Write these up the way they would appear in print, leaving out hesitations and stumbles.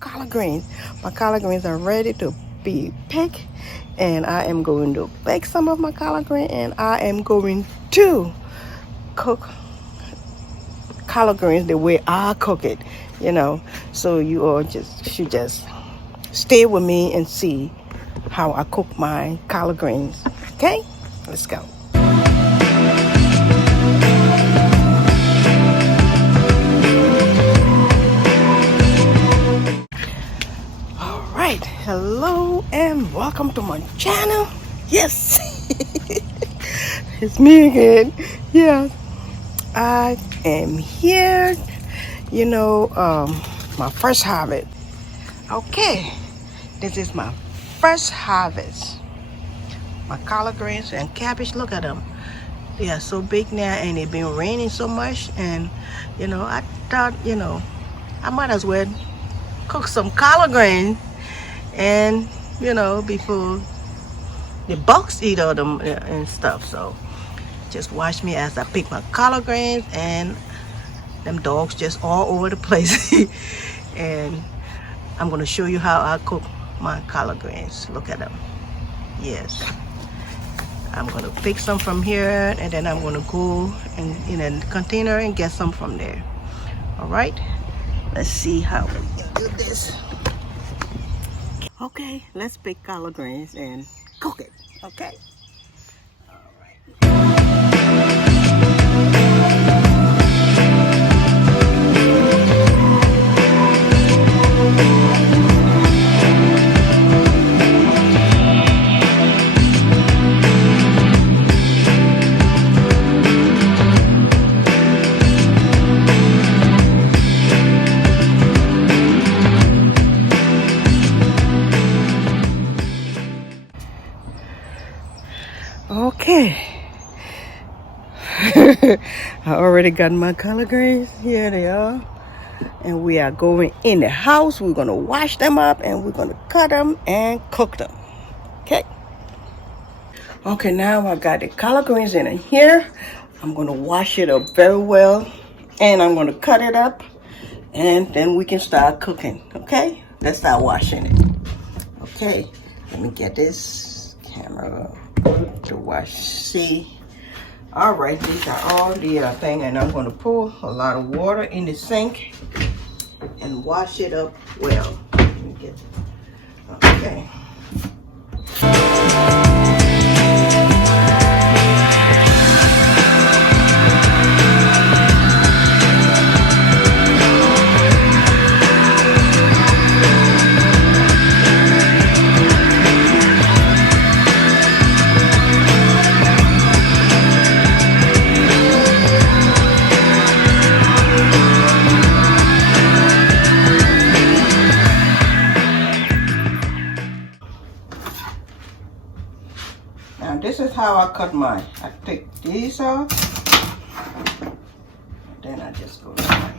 collard greens. My collard greens are ready to be picked, and I am going to bake some of my collard greens, and I am going to cook collard greens the way I cook it, So you all should just stay with me and see how I cook my collard greens. Okay, let's go. All right, hello and welcome to my channel. Yes, it's me again. Yeah, I am here. My first harvest. Okay, this is my first harvest. My collard greens and cabbage, look at them. They are so big now, and it's been raining so much, and I thought, I might as well cook some collard greens, and before the bugs eat all them and stuff. So just watch me as I pick my collard greens, and them dogs just all over the place. And I'm gonna show you how I cook my collard greens. Look at them. Yes, I'm gonna pick some from here, and then I'm gonna go in a container and get some from there. All right, let's see how we can do this. Okay, let's pick collard greens and cook it. Okay. All right. Okay. I already got my collard greens. Here they are. And we are going in the house. We're going to wash them up, and we're going to cut them and cook them. Okay. Okay, now I got the collard greens in here. I'm going to wash it up very well, and I'm going to cut it up, and then we can start cooking. Okay. Let's start washing it. Okay. Let me get this camera to wash. See. All right, these are all the thing, and I'm going to pour a lot of water in the sink and wash it up well. Let me get it. Okay. Now this is how I cut mine. I take these off, then I just go down.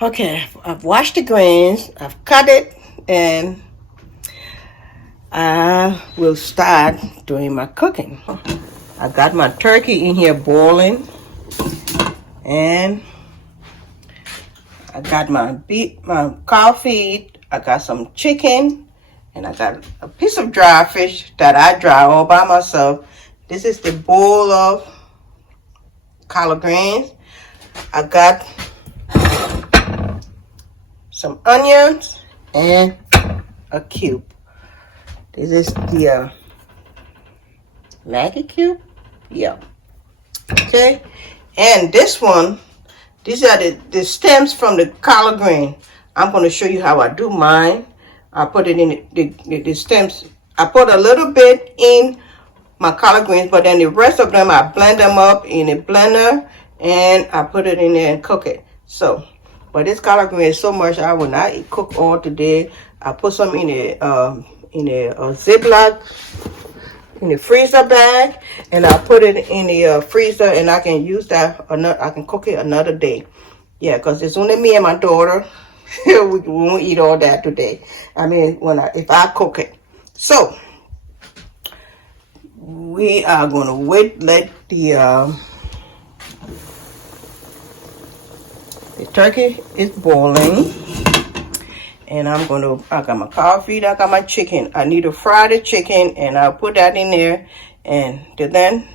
Okay, I've washed the greens, I've cut it, and I will start doing my cooking. I got my turkey in here boiling, and I got my coffee, I got some chicken, and I got a piece of dry fish that I dry all by myself. This is the bowl of collard greens. I got some onions and a cube. This is the Maggie cube. Yeah. Okay. And this one, these are the stems from the collard green. I'm going to show you how I do mine. I put it in the stems. I put a little bit in my collard greens, but then the rest of them I blend them up in a blender and I put it in there and cook it. So, but this collard green is so much I will not cook all today. I put some in a Ziploc, in the freezer bag, and I put it in the freezer, and I can use that. I can cook it another day. Yeah, because it's only me and my daughter. We won't eat all that today. I mean, if I cook it. So we are gonna let the turkey is boiling, and I got my coffee, I got my chicken. I need to fry the chicken, and I'll put that in there, and then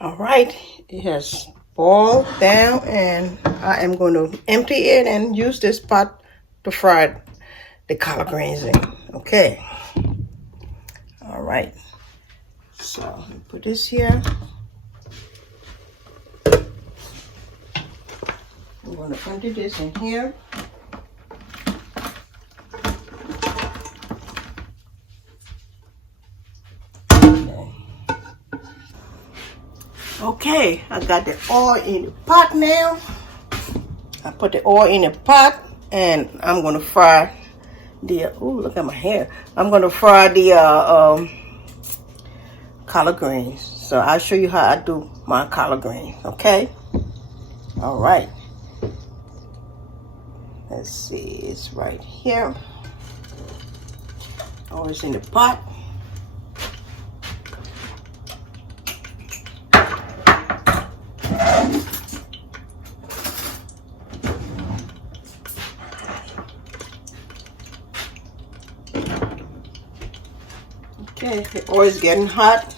Alright, it has boiled down, and I am going to empty it and use this pot to fry the collard greens in. Okay. Alright. So, let me put this here. I'm going to empty this in here. Okay, I got the oil in the pot now. I put the oil in the pot, and I'm gonna fry the. Oh, look at my hair! I'm gonna fry the collard greens. So I'll show you how I do my collard greens. Okay. All right. Let's see. It's right here. Oh, it's in the pot. Okay, the oil is getting hot.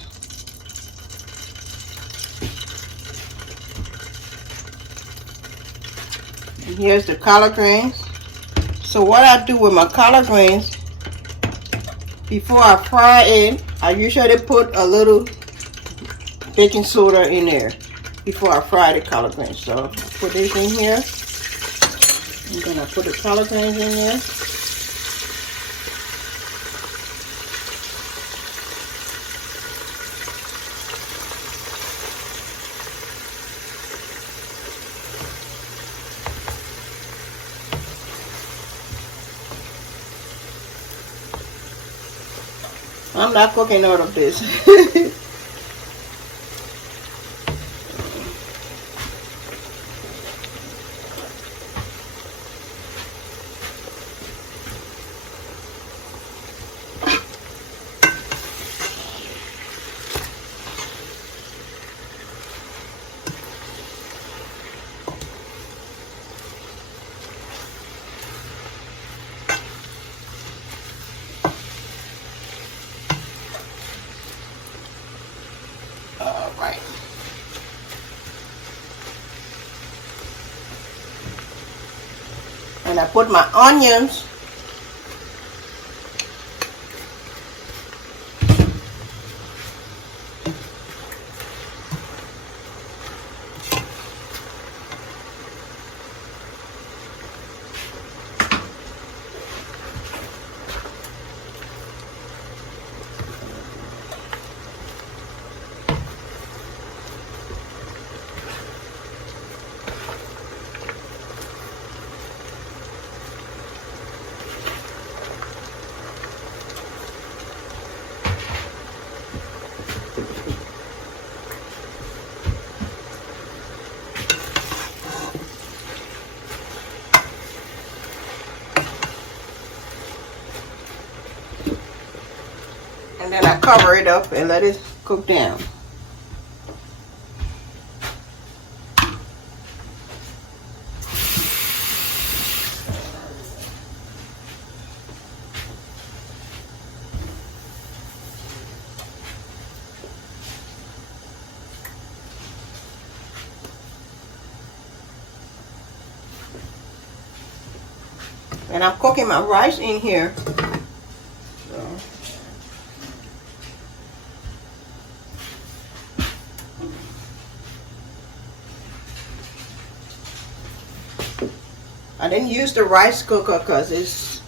And here's the collard greens. So what I do with my collard greens, before I fry it, I usually put a little baking soda in there before I fry the collard greens. So I put this in here. I'm gonna put the collard greens in there. I'm not cooking out of this. And I put my onions. And then I cover it up and let it cook down. And I'm cooking my rice in here. I didn't use the rice cooker because it's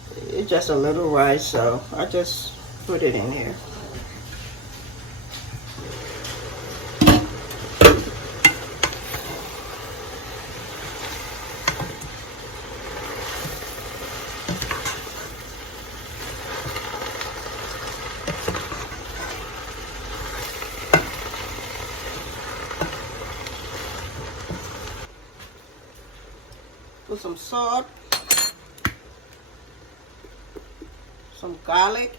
just a little rice, so I just put it in here. Put some salt, some garlic,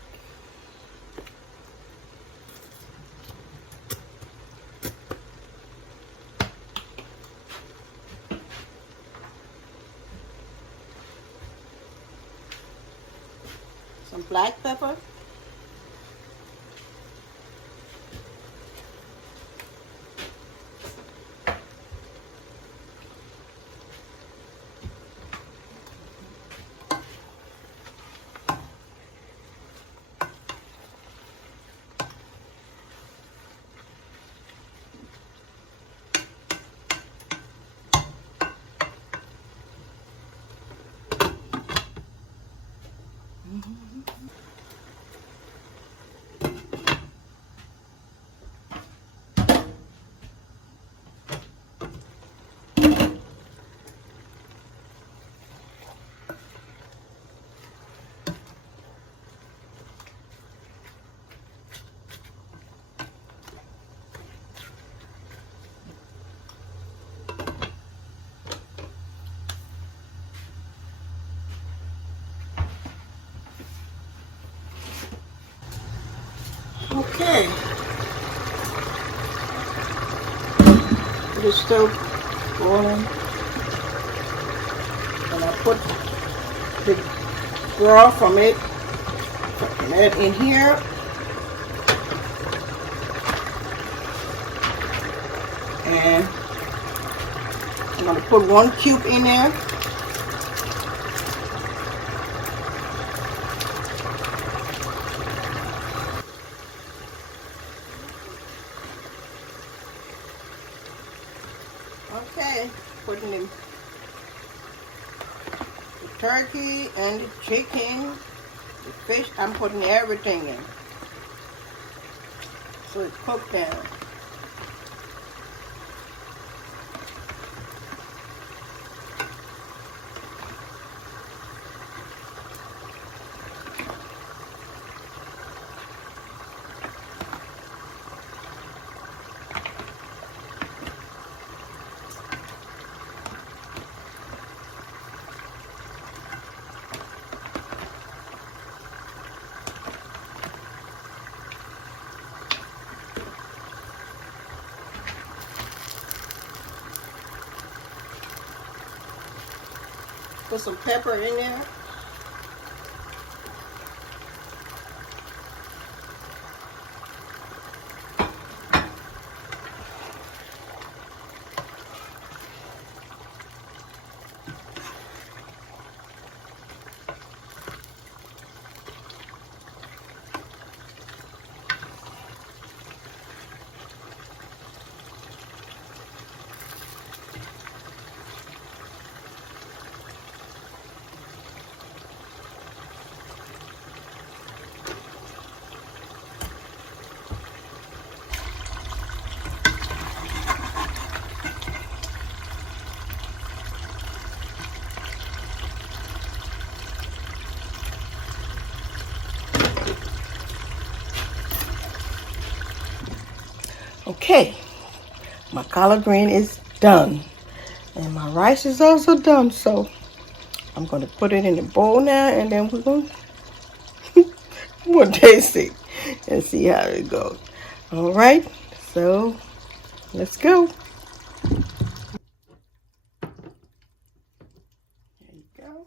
some black pepper, Okay. It is still boiling. And I put the broth from it in here. And I'm going to put 1 cube in there. Okay, putting the turkey and the chicken, the fish, I'm putting everything in. So it's cooked down. Put some pepper in there. Okay, my collard green is done. And my rice is also done. So I'm going to put it in the bowl now, and then we're going to taste it and see how it goes. All right, so let's go. There you go.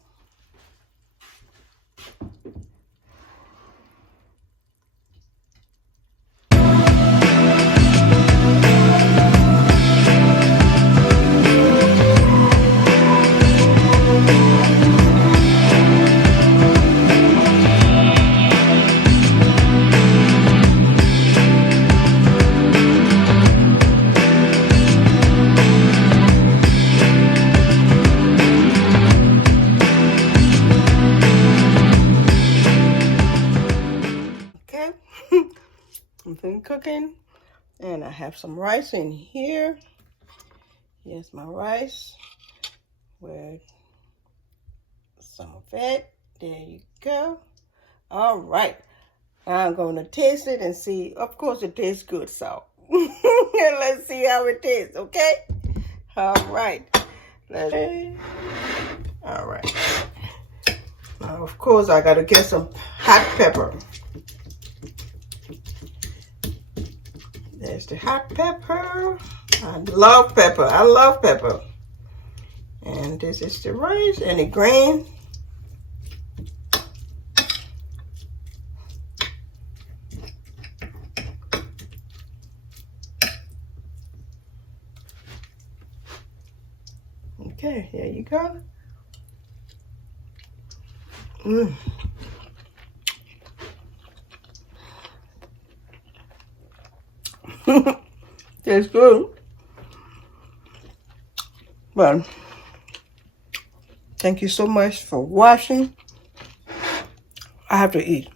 Okay, I'm finished cooking, and I have some rice in here. Here's my rice with some of it. There you go. All right, I'm going to taste it and see. Of course, it tastes good, so let's see how it tastes. Okay. All right. All right. Now, of course, I got to get some hot pepper. There's the hot pepper. I love pepper. I love pepper. And this is the rice and the grain. Okay, here you go. Tastes good. But thank you so much for watching. I have to eat.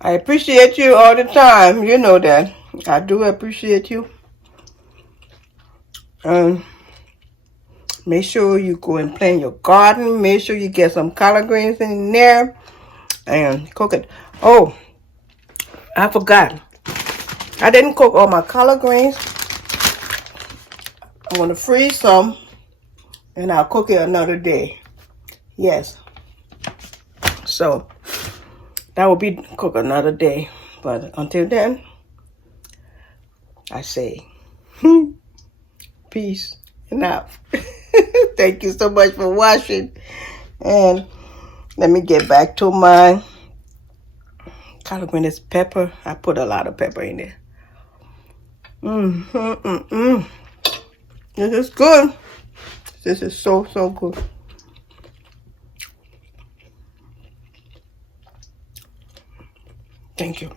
I appreciate you all the time. You know that. I do appreciate you. Make sure you go and plant your garden. Make sure you get some collard greens in there and cook it. Oh, I forgot. I didn't cook all my collard greens. I'm going to freeze some and I'll cook it another day. Yes. So that will be cooked another day. But until then, I say peace and out. Thank you so much for watching. And let me get back to my collard green. Is pepper. I put a lot of pepper in there. This is good. This is so good. Thank you.